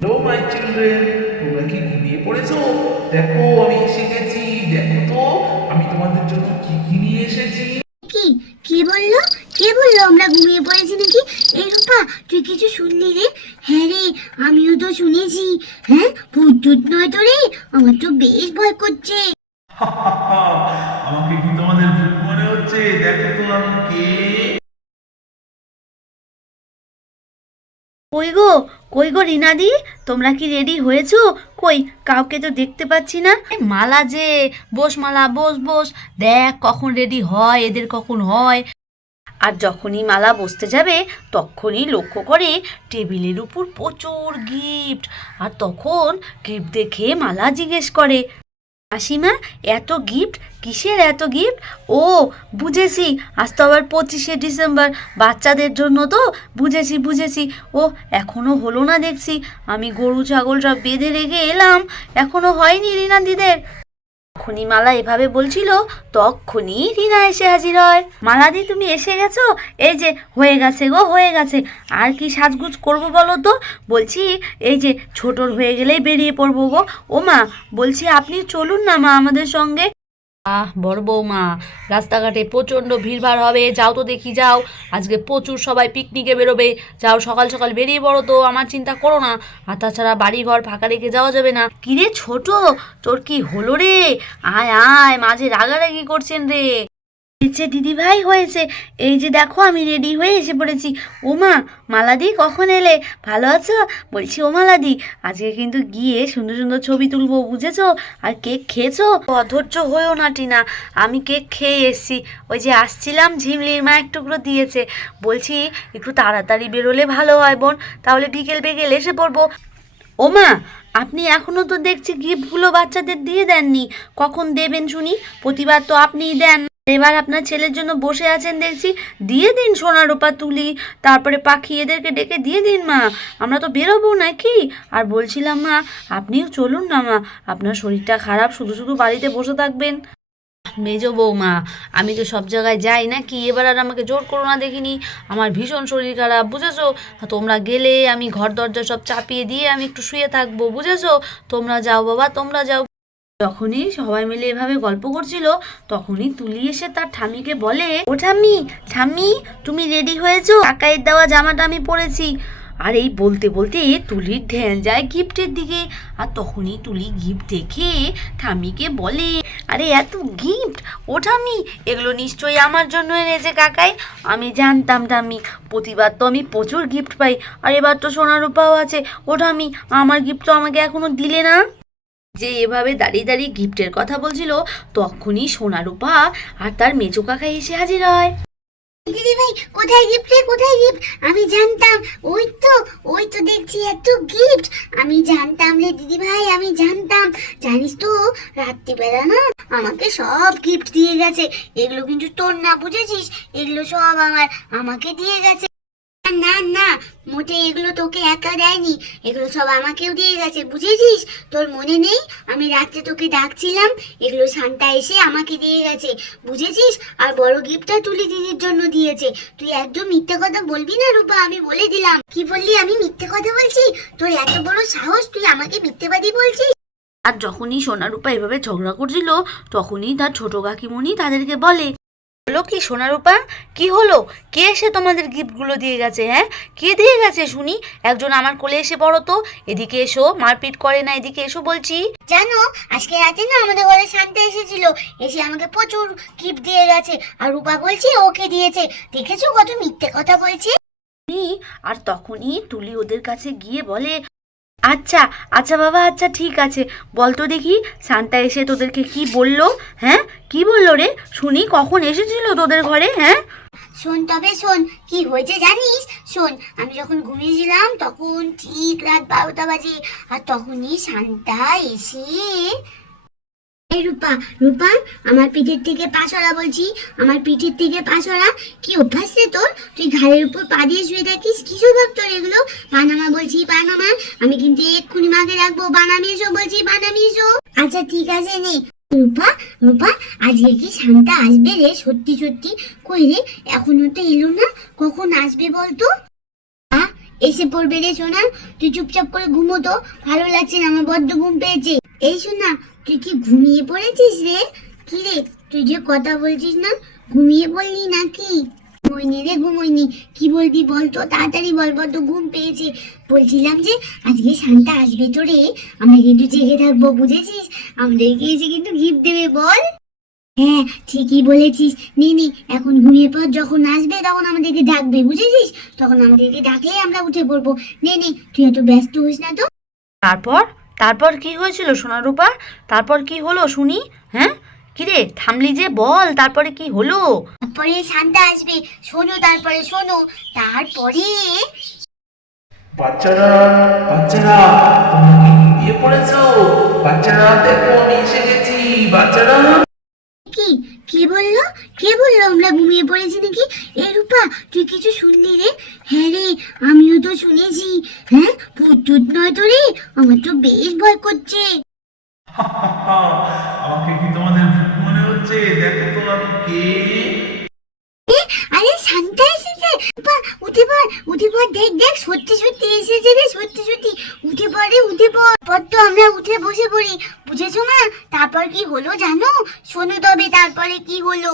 Hello my children, তোমরা কি ঘুমিয়ে পড়েছো? দেখো আমি এসে গেছি। দেখো তো আমি তোমাদের জন্য কি কি নিয়ে এসেছি। কি কি বললো? কে বললো আমরা ঘুমিয়ে পড়েছি নাকি? এই রূপা, তুই কিছু শুনলি রে? হ্যাঁ রে, আমিও তো শুনেছি। হ্যাঁ, ভূত টুত নয় তো রে? আমার তো বেশ ভয় করছে। আমাকে কি তোমাদের ভুল মনে হচ্ছে? দেখো তো আমি কে। কই গো, কই গো রিনাদি, তোমরা কি রেডি হয়েছো? কই কাউকে তো দেখতে পাচ্ছি না। মালা যে, বস মালা, বস বস। দেখ কখন রেডি হয়, এদের কখন হয়। আর যখনই মালা বসতে যাবে তখনই লক্ষ্য করে টেবিলের উপর প্রচুর গিফট। আর তখন গিফট দেখে মালা জিজ্ঞেস করে, মাসিমা, এত গিফট কিসের? এত গিফট? ও, বুঝেছি, আজ তো আবার 25শে ডিসেম্বর, বাচ্চাদের জন্য তো। বুঝেছি বুঝেছি। ও, এখনো হলো না দেখছি। আমি গরু ছাগল সব বেঁধে রেখে এলাম, এখনো হয়নি রিনাদিদের। তখনই মালা এভাবে বলছিল, তখনই রিনা এসে হাজির হয়। মালাদি, তুমি এসে গেছো? এই যে হয়ে গেছে গো, হয়ে গেছে। আর কি সাজগুজ করবো বলো তো? বলছি এই যে ছোটর হয়ে গেলেই বেরিয়ে পড়বো গো। ও মা, বলছি আপনি চলুন না মা আমাদের সঙ্গে। বড় বৌমা, রাস্তাঘাটে প্রচণ্ড ভিড়ভাড় হবে, যাও তো দেখি, যাও। আজকে প্রচুর সবাই পিকনিকে বেরোবে, যাও সকাল সকাল বেরিয়ে পড়ো তো, আমার চিন্তা করো না। আর তাছাড়া বাড়ি ঘর ফাঁকা রেখে যাওয়া যাবে না। কিরে ছোট, তোর কি হলো রে? আয় আয়, মাঝে রাগারাগি করছেন রে। হয়েছে দিদি ভাই, হয়েছে। এই যে দেখো আমি রেডি হয়ে এসে পড়েছি। ও মা, মালাদি কখন এলে? ভালো আছো? বলছি ও মালাদি, আজকে কিন্তু গিয়ে সুন্দর সুন্দর ছবি তুলবো, বুঝেছো? আর কেক খেয়েছো? অধৈর্য হয়েও না টিনা, আমি কেক খেয়ে এসছি। ওই যে আসছিলাম, ঝিমলির মা এক টুকরো দিয়েছে। বলছি একটু তাড়াতাড়ি বেরোলে ভালো হয় বোন, তাহলে বিকেল বিকেল এসে পড়বো। ও মা, আপনি এখনো তো দেখছি গিফটগুলো বাচ্চাদের দিয়ে দেননি। কখন দেবেন শুনি? প্রতিবার তো আপনিই দেন, এবার আপনার ছেলের জন্য বসে আছেন দেখছি। দিয়ে দিন সোনা রূপা তুলি, তারপরে পাখি, এদেরকে ডেকে দিয়ে দিন মা। আমরা তো বেরোবো নাকি? আর বলছিলাম মা, আপনিও চলুন না মা, আপনার শরীরটা খারাপ, শুধু শুধু বাড়িতে বসে থাকবেন। মেজো বৌমা, আমি তো সব জায়গায় যাই নাকি, এবার আর আমাকে জোর করো না দেখিনি। আমার ভীষণ শরীর খারাপ, বুঝেছো? তোমরা গেলে আমি ঘর দরজা সব চাপিয়ে দিয়ে আমি একটু শুয়ে থাকবো, বুঝেছো? তোমরা যাও বাবা, তোমরা যাও। যখনই সবাই মিলে এভাবে গল্প করছিল তখনই তুলি এসে তার ঠাম্মিকে বলে, ও ঠাম্মি, ঠাম্মি, তুমি রেডি হয়েছো? কাকাইয়ের দেওয়া জামাটা আমি পরেছি। আর এই বলতে বলতে তুলির ধ্যান যায় গিফটের দিকে। আর তখনই তুলি গিফট দেখে ঠাম্মিকে বলে, আরে এত গিফট! ও ঠাম্মি, এগুলো নিশ্চয়ই আমার জন্য এনেছে কাকাই। আমি জানতাম ঠাম্মি, প্রতিবার তো আমি প্রচুর গিফট পাই, আর এবার তো সোনার রূপাও আছে। ও ঠাম্মি, আমার গিফট তো আমাকে এখনো দিলে না। যে এভাবে দাঁড়িয়ে দাঁড়িয়ে গিফটের কথা বলছিল তখনই সোনারূপা আর তার মেজো কাকা এসে হাজির হয়। দিদি ভাই, কোথায় গিফট রে? কোথায় গিফট? আমি জানতাম। ওই তো, ওই তো দেখছি এত গিফট। আমি জানতাম রে দিদি ভাই, আমি জানতাম। জানিস তো, রাত্রিবেলা না আমাকে সব গিফট দিয়ে গেছে। এগুলো কিন্তু তোর না, বুঝেছিস? এগুলো সব আমার, আমাকে দিয়ে গেছে। না না, মোটে এগুলো তোকে একা দেয়নি, এগুলো সব আমাকেও দিয়ে গেছে, বুঝেছিস? তোর মনে নেই আমি রাত্রে তোকে ডাকছিলাম? এগুলো শান্তা এসে আমাকে দিয়ে গেছে, বুঝেছিস? আর বড় গিফটটা তুলি দিদির জন্য দিয়েছে। তুই একদম মিথ্যে কথা বলবি না রূপা, আমি বলে দিলাম। কি বললি? আমি মিথ্যে কথা বলছি? তোর এত বড় সাহস, তুই আমাকে মিথ্যেবাদী বলছিস? আর যখনই সোনারূপা এভাবে ঝগড়া করছিল তখনই তার ছোট কাকিমণি তাদেরকে বলে, হলো কি সোনারূপা, কি হলো? কে এসে তোমাদের গিফটগুলো দিয়ে গেছে? হ্যাঁ, কে দিয়ে গেছে শুনি? একজন আমার কোলে এসে পড়ো তো, এদিকে এসো, মারপিট করে না, এদিকে এসো বলছি। জানো, আজকে রাতে না আমাদের ঘরে শান্তা এসেছিল, এসে আমাকে প্রচুর গিফট দিয়ে গেছে। আর রূপা বলছে ওকে দিয়েছে। দেখেছো কত মিথ্যে কথা বলছে? আর তখনই তুলি ওদের কাছে গিয়ে বলে, আচ্ছা আচ্ছা বাবা, আচ্ছা ঠিক আছে, বলতো দেখি শান্তা এসে তোদেরকে কি বললো? হ্যাঁ, কি বললো রে শুনি? কখন এসেছিল তোদের ঘরে? হ্যাঁ, শোন, তবে শোন, কি হয়েছে জানিস? শোন, আমি যখন ঘুমিয়েছিলাম তখন ঠিক রাত 12টা বাজে। আর তখনই শান্তা এসে, এই রূপা, রূপা, আমার পিঠের থেকে পা সরা বলছি, আমার পিঠের থেকে পা সরা। কি অভ্যাস রে তোর? তুই ঘাড়ের উপর পা দিয়ে শুয়ে থাকিস, কি স্বভাব তোর এগুলো? পানামা বলছি, পানামা। আমি কিন্তু এক্ষুনি মাকে রাখবো। বানামি এসো বলছি, বানামি এসো। আচ্ছা ঠিক আছে, নে। রূপা, রূপা, আজকে কি শান্তা আসবে রে? সত্যি সত্যি? কই রে, এখনো তো এলো না, কখন আসবে বলতো? এসে পড়বে রে সোনা, তুই চুপচাপ করে ঘুমো তো, ভালো লাগছে না, আমার বড্ড ঘুম পেয়েছে। এই সোনা, তুই কি ঘুমিয়ে পড়েছিস রে? কি রে, তুই যে কথা বলছিস না, ঘুমিয়ে পড়লি নাকি? ঘুমোইনি রে, ঘুমোইনি। কি বলবি বল তো, তাড়াতাড়ি বল, বড্ড ঘুম পেয়েছে। বলছিলাম যে আজকে শান্তা আসবে তো রে, আমরা কিন্তু জেগে থাকবো, বুঝেছিস? আমাদেরকে এসে কিন্তু গিফট দেবে, বল। হ্যাঁ, ঠিকই বলেছিস। নে নে, এখন ঘুমিয়ে পর, যখন আসবে তখন আমাদেরকে ডাকবে, বুঝেছিস? তখন আমাদেরকে ডাকলে আমরা উঠে পড়বো। নে নে, তুই এত ব্যস্ত হোস না তো। তারপর তারপর কি হয়েছিল সোনা রূপা? তারপর কি হলো শুনি? হ্যাঁ, কিরে থামলি যে, বল তারপরে কি হলো? তারপরে শান্তা আসবে, শোনো, তারপরে শোনো, তারপরে বাচ্চারা, বাচ্চারা, তোমরা কি ঘুমিয়ে পড়েছো? বাচ্চারা দেখো আমি এসে গেছি। বাচ্চারা, কি কে বললো? কে বললো আমরা ঘুমিয়ে পড়েছি নাকি? এ রূপা, তুই কিছু শুনলি রে? হ্যাঁ রে, আমিও তো শুনেছি। হ্যাঁ, ভূত টুত নয় তো রে, আমার তো বেশ ভয় করছে। আমাকে কি তোমাদের ভূত মনে হচ্ছে? দেখো তো আমি কে। আরে শান্তা এসেছে। রূপা, উঠে পড়, উঠে পড়, দেখ দেখ, সত্যি সত্যি এসেছে রে, সত্যি সত্যি। উঠে পড় রে, উঠে পড়। পর তো আমরা উঠে বসে পড়ি, বুঝেছো মা? তারপর কি হলো জানো? শোনো তবে তারপরে কি হলো।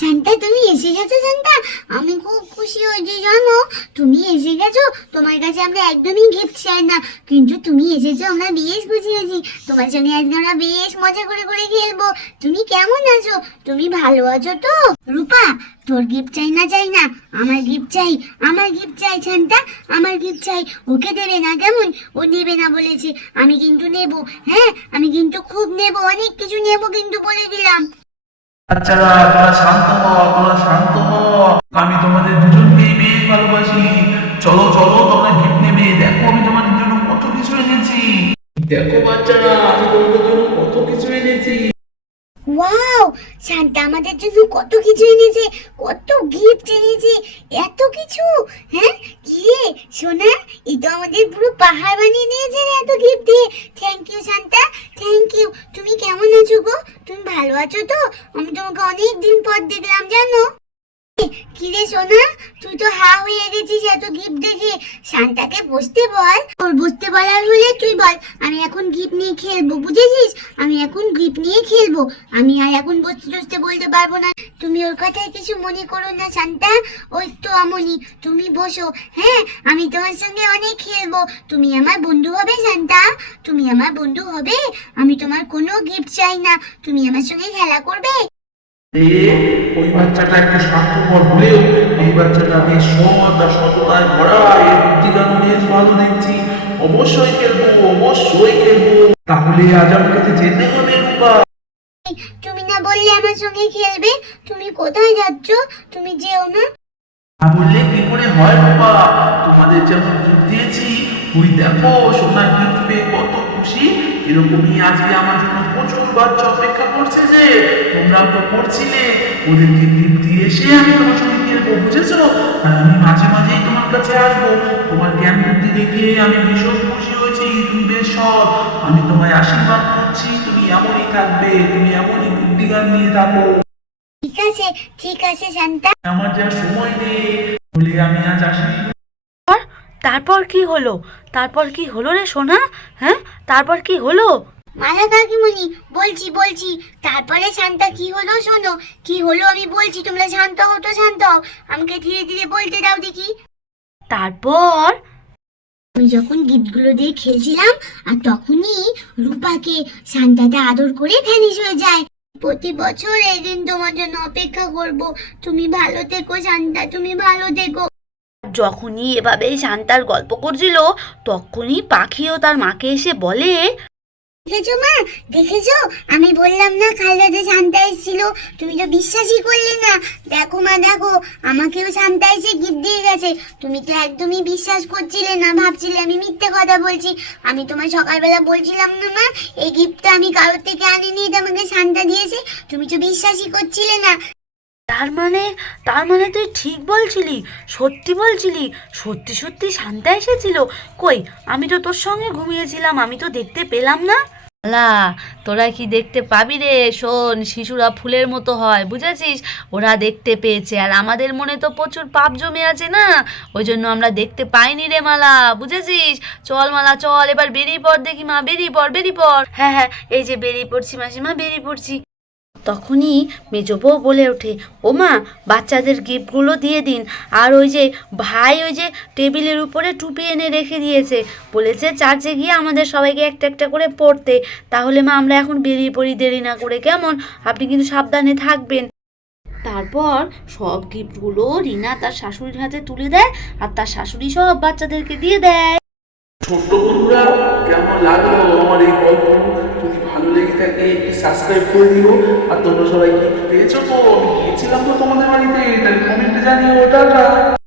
শান্তা, তুমি এসে গেছো শান্তা, আমি খুব খুশি হয়েছি জানো। তুমি এসে গেছো, তোমার কাছে আমরা একদমই গিফট চাই না, কিন্তু তুমি এসেছো, আমরা বেশ খুশি হয়েছি। তোমার সঙ্গে আজকে আমরা বেশ মজা করে করে খেলবো। তুমি কেমন আছো? তুমি ভালো আছো তো? রূপা, তোর গিফট চাই না, চাই না, আমার গিফট চাই, আমার গিফট চাই শান্তা, আমার গিফট চাই। ওকে দেবে না কেমন? ও নেবে না বলেছে, আমি কিন্তু নেব। হ্যাঁ, আমি কিন্তু খুব নেব, অনেক কিছু নেব কিন্তু, বলে দিলাম। বাচ্চারা, তোরা শান্ত হ, তোরা শান্ত হ। আমি তোমাদের দুজনকেই বেশ ভালোবাসি। চলো চলো, তোমরা গিফট নেবে। দেখো আমি তোমাদের জন্য কত কিছু এনেছি। দেখো বাচ্চারা, আমি তোমাদের জন্য কত কিছু এনেছি। ওয়াও, শান্তা আমাদের জন্য কত কিছু এনেছে, কত গিফট এনেছে, এত কিছু। হ্যাঁ, কি রে সোনা, এই তো আমাদের পুরো পাহাড় বানিয়ে নিয়েছে রে এত গিফট দিয়ে। Thank you Shanta, thank you. তুমি কেমন আছো গো? তুমি ভালো আছো তো? আমি তোমাকে অনেক দিন পর দেখলাম জানো। কি রে সোনা, তুই তো হা হয়ে গেছিস এত গিফট দেখে। শান্তাকে বসতে বল, তোর বসতে বলার হলে তুই বল। আমি এখন গিফট নিয়ে খেলবো, বুঝেছিস? আমি এখন গিফট নিয়ে খেলবো, আমি আর এখন বসতে বসতে বলতে পারবো না। তুমি ওর কথায় কিছু মনে করো না শান্তা। ওই তো আমনি, তুমি বসো। হ্যাঁ, আমি তোমার সঙ্গে অনেক খেলবো। তুমি আমার বন্ধু হবে শান্তা, তুমি আমার বন্ধু হবে। আমি তোমার কোনো গিফট চাই না, তুমি আমার সঙ্গে খেলা করবে। ওই বাচ্চাটা একটু স্বার্থপর হলেও এই বাচ্চাটা বেশ সৎ আর সততায় ভরা। এর বুদ্ধিজ্ঞানও বেশ ভালো দেখছি। অবশ্যই খেলবো, অবশ্যই খেলবো। তাহলে আজ আমাকে তো যেতে হবে রূপা। তুমি না বললে আমার সঙ্গে খেলবে? তুমি কোথায় যাচ্ছ? তুমি যেও না। না বললে কি করে হয় রূপা? তোমাদের যেমন গিফট দিয়েছি, ওই দেখো সোনার গিফট পেয়ে কত খুশি। এরকমই আজকে আমার জন্য প্রচুর বাচ্চা অপেক্ষা করছে যে তোমরা তো করছিলে। ওদেরকে গিফট দিয়ে এসে আমি তোমার সঙ্গে খেলবো, বুঝেছো? আর আমি মাঝে মাঝেই তোমার কাছে আসবো। তোমার জ্ঞান বুদ্ধি দেখে আমি ভীষণ খুশি হয়েছি। তুমি বেশ সৎ। আমি তোমায় আশীর্বাদ করছি, তুমি এমনই থাকবে, তুমি এমনই বুদ্ধিজ্ঞান নিয়ে থাকো। ঠিক আছে, ঠিক আছে শান্তা। আমার যা সময় নেই বলে আমি আজ আসিনি। তারপর কি হলো? তারপর কি হলো রে সোনা? হ্যাঁ, তারপর কি হলো? মালা কাকিমণি, বলছি বলছি, তারপরে শান্তা কি হলো শোনো। কি হলো আমি বলছি, তোমরা শান্ত হও তো, শান্ত হও, আমাকে ধীরে ধীরে বলতে দাও দেখি। তারপর আমি যখন গিফটগুলো দিয়ে খেলছিলাম, আর তখনই রূপাকে শান্তাটা আদর করে ভ্যানিশ হয়ে যায়। প্রতি বছর এই দিন তোমার জন্য অপেক্ষা করব। তুমি ভালো থেকো শান্তা, তুমি ভালো থেকো। যখনই এভাবে শান্তার গল্প করছিল, তখনই পাখিও তার মাকে এসে বলে, দেখেছো মা, দেখেছো? আমি বললাম না কাল রাতে শান্তা এসেছিল, তুমি তো বিশ্বাসই করলে না। দেখো মা, দেখো, আমাকেও শান্তা এসে গিফট দিয়ে গেছে। তুমি তো একদমই বিশ্বাস করছিলে না, ভাবছিলে আমি মিথ্যে কথা বলছি। আমি তোমায় সকালবেলা বলছিলাম না মা, এই গিফটটা আমি কারোর থেকে আনিনি, এটা আমাকে শান্তা দিয়েছে। তুমি তো বিশ্বাসই করছিলে না। তার মানে তুই ঠিক বলছিলি, সত্যি বলছিলি, সত্যি সত্যি শান্তা এসেছিল? কই, আমি তো তোর সঙ্গে ঘুমিয়েছিলাম, আমি তো দেখতে পেলাম না। মালা, তোরা কি দেখতে পাবি রে? শোন, শিশুরা ফুলের মতো হয়, বুঝেছিস? ওরা দেখতে পেয়েছে, আর আমাদের মনে তো প্রচুর পাপ জমে আছে না, ওই জন্য আমরা দেখতে পাইনি রে মালা, বুঝেছিস? চল মালা চল, এবার বেরিয়ে পড় দেখি মা, বেরিয়ে পড় বেরিয়ে পড়। হ্যাঁ হ্যাঁ, এই যে বেরিয়ে পড়ছি মাসিমা, বেরিয়ে পড়ছি। তখনই মেজো বউ বলে ওঠে, ও মা, বাচ্চাদের গিফটগুলো দিয়ে দিন। আর ওই যে ভাই ওই যে টেবিলের উপরে টুপি এনে রেখে দিয়েছে, বলেছে চার্চে গিয়ে আমাদের সবাইকে একটা একটা করে পড়তে। তাহলে মা আমরা এখন বেরিয়ে পড়ি, দেরি না করে, কেমন? আপনি কিন্তু সাবধানে থাকবেন। তারপর সব গিফটগুলো রিনা তার শাশুড়ির হাতে তুলে দেয়, আর তার শাশুড়ি সব বাচ্চাদেরকে দিয়ে দেয়। ছোট্ট বন্ধুরা, কেমন লাগলো আমার এই গল্প? যদি ভালো লেগে থাকে একটু সাবস্ক্রাইব করে দিও। আর তোমরা সবাই গিফট পেয়েছো তো? আমি গিয়েছিলাম তো তোমাদের বাড়িতে, তাহলে কমেন্টে জানিও। টাটা।